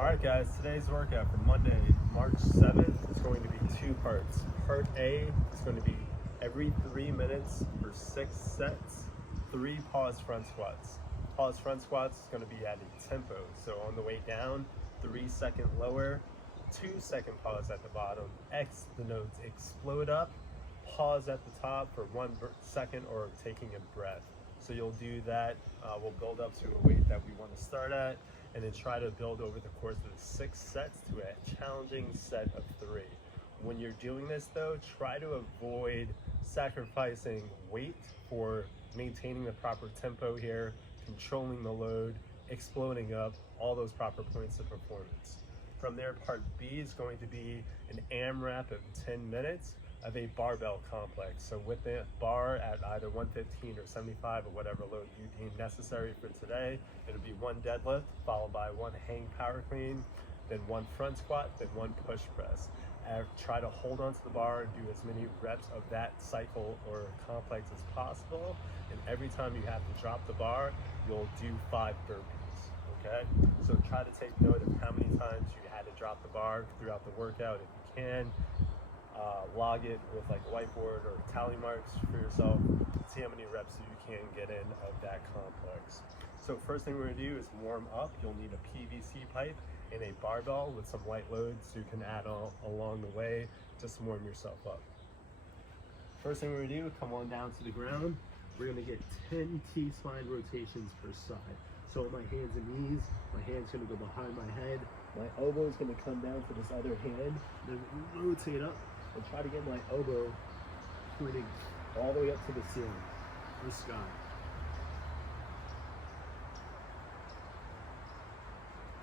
Alright guys, today's workout for Monday, March 7th is going to be two parts. Part A is going to be every 3 minutes for 6 sets, 3 pause front squats. Pause front squats is going to be at a tempo, so on the way down, 3-second lower, 2-second pause at the bottom, X denotes explode up, pause at the top for 1 second or taking a breath. So you'll do that, we'll build up to a weight that we want to start at, and then try to build over the course of the 6 sets to a challenging set of 3. When you're doing this though, try to avoid sacrificing weight for maintaining the proper tempo here, controlling the load, exploding up, all those proper points of performance. From there, part B is going to be an AMRAP of 10 minutes of a barbell complex. So with the bar at either 115 or 75 or whatever load you deem necessary for today, it'll be 1 deadlift followed by 1 hang power clean, then 1 front squat, then 1 push press. Try to hold onto the bar and do as many reps of that cycle or complex as possible. And every time you have to drop the bar, you'll do 5 burpees, okay? So try to take note of how many times you had to drop the bar throughout the workout if you can. Log it with like a whiteboard or tally marks for yourself. See how many reps you can get in of that complex. So first thing we're gonna do is warm up. You'll need a PVC pipe and a barbell with some light loads so you can add on along the way just to warm yourself up. First thing we're gonna do, come on down to the ground. We're gonna get 10 T-spine rotations per side. So on my hands and knees, my hand's gonna go behind my head. My elbow is gonna come down to this other hand, then rotate up and try to get my elbow pointing all the way up to the ceiling, the sky.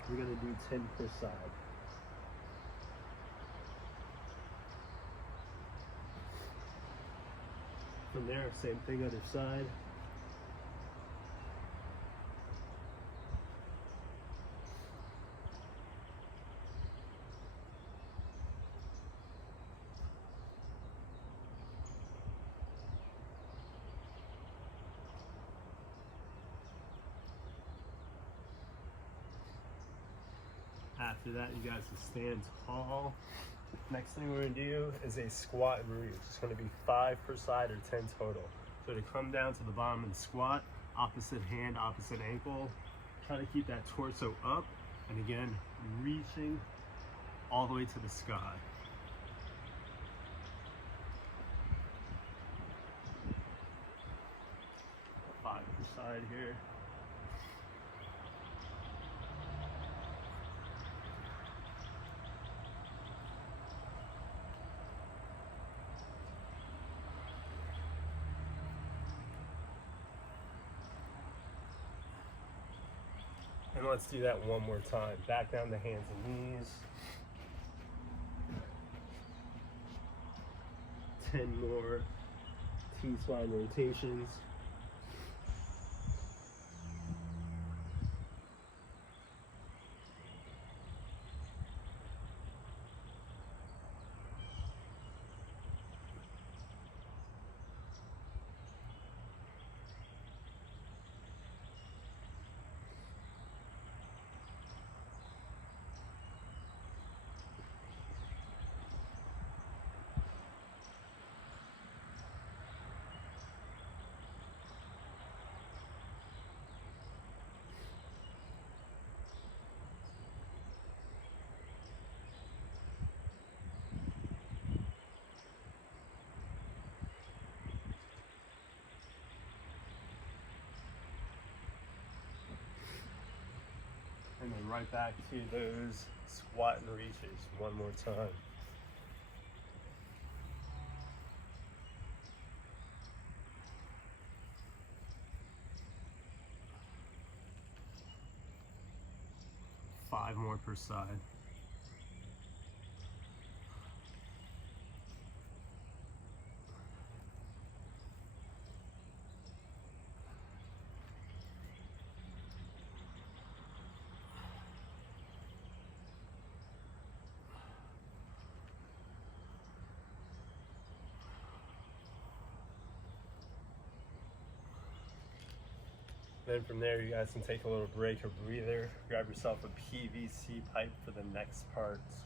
We're gonna do 10 per side. From there, same thing other side. After that, you guys will stand tall. Next thing we're gonna do is a squat and reach. It's gonna be 5 per side or 10 total. So to come down to the bottom and squat, opposite hand, opposite ankle. Try to keep that torso up, and again, reaching all the way to the sky. 5 per side here. And let's do that one more time. Back down to hands and knees. 10 more T-spine rotations. And then right back to those squat and reaches one more time. Five more per side. Then from there, you guys can take a little break or breather, grab yourself a PVC pipe for the next parts.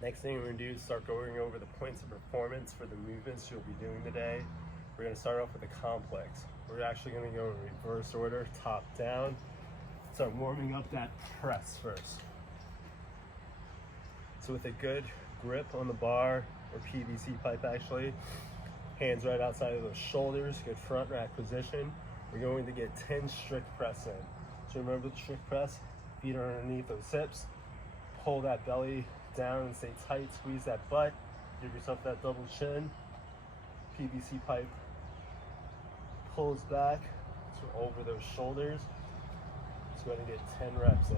Next thing we're gonna do is start going over the points of performance for the movements you'll be doing today. We're gonna start off with the complex. We're actually gonna go in reverse order, top down. Start warming up that press first. So with a good grip on the bar, or PVC pipe actually, hands right outside of those shoulders, good front rack position. We're going to get 10 strict press in. So remember the strict press, feet are underneath those hips, pull that belly down and stay tight, squeeze that butt, give yourself that double chin. PVC pipe pulls back to over those shoulders. So we're going to get 10 reps in.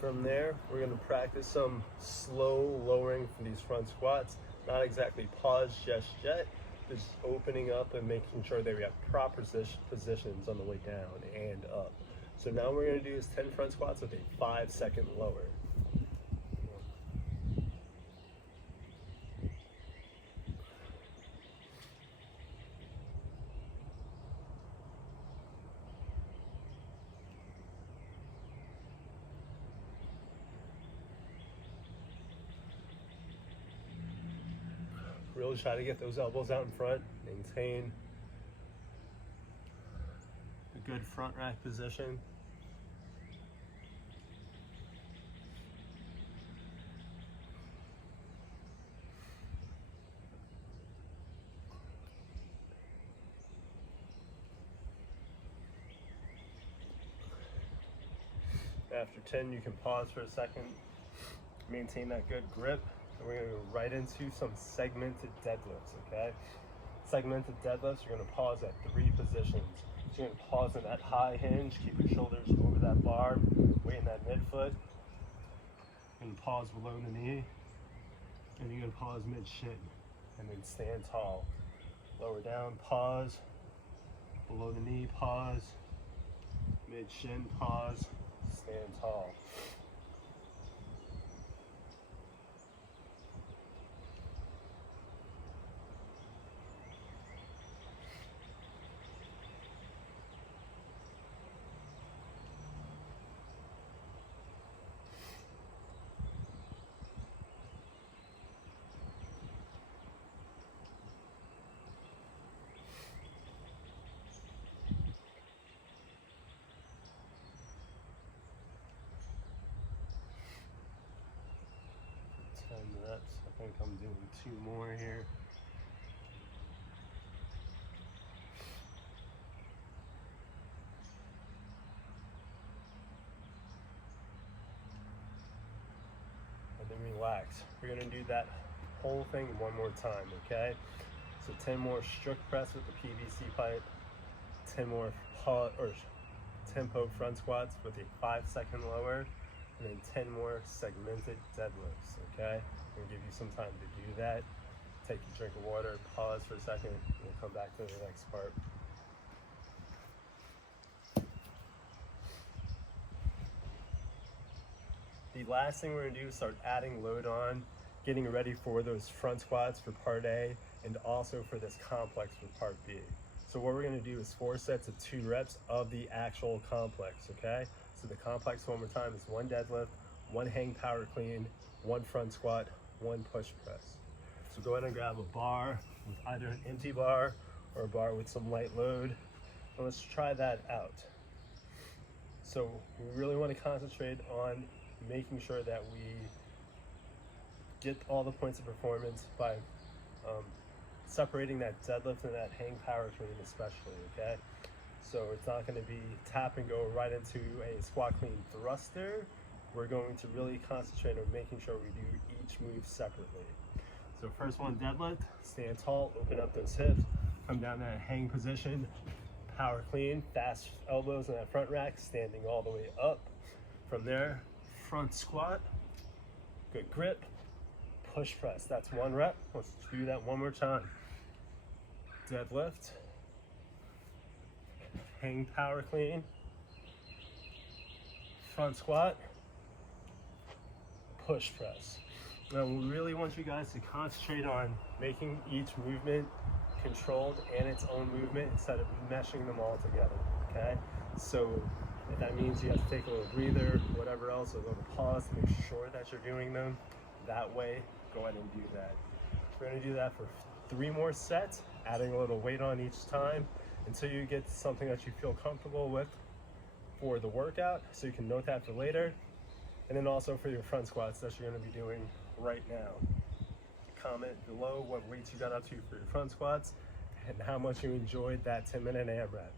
From there, we're going to practice some slow lowering from these front squats. Not exactly pause just yet, just opening up and making sure that we have proper positions on the way down and up. So now what we're going to do is 10 front squats with a 5-second lower. Really try to get those elbows out in front, maintain a good front rack position. After 10, you can pause for a second, maintain that good grip. And we're gonna go right into some segmented deadlifts, okay? Segmented deadlifts, you're gonna pause at 3 positions. So you're gonna pause in that high hinge, keep your shoulders over that bar, weight in that midfoot. You're gonna pause below the knee, and you're gonna pause mid-shin, and then stand tall. Lower down, pause, below the knee, pause, mid-shin, pause, stand tall. Reps. I think I'm doing 2 more here. And then relax. We're gonna do that whole thing one more time, okay? So 10 more strict press with the PVC pipe, 10 more tempo front squats with a 5-second lower, and then 10 more segmented deadlifts, okay? I'm gonna give you some time to do that. Take a drink of water, pause for a second, and we'll come back to the next part. The last thing we're gonna do is start adding load on, getting ready for those front squats for part A, and also for this complex for part B. So what we're gonna do is 4 sets of 2 reps of the actual complex, okay? So the complex, one more time, is 1 deadlift, 1 hang power clean, 1 front squat, 1 push press. So go ahead and grab a bar with either an empty bar or a bar with some light load, and let's try that out. So we really want to concentrate on making sure that we get all the points of performance by separating that deadlift and that hang power clean especially, okay? So it's not going to be tap and go right into a squat clean thruster. We're going to really concentrate on making sure we do each move separately. So first one, deadlift, stand tall, open up those hips, come down to that hang position, Power clean, fast elbows in that front rack, standing all the way up. From there, front squat, good grip, push press. That's 1 rep. Let's do that one more time. Deadlift, hang power clean, front squat, push press. Now we really want you guys to concentrate on making each movement controlled and its own movement instead of meshing them all together, okay? So if that means you have to take a little breather, whatever else, a little pause to make sure that you're doing them that way, go ahead and do that. We're gonna do that for 3 more sets, adding a little weight on each time until you get something that you feel comfortable with for the workout, so you can note that for later. And then also for your front squats that you're gonna be doing right now. Comment below what weights you got up to for your front squats and how much you enjoyed that 10-minute AMRAP.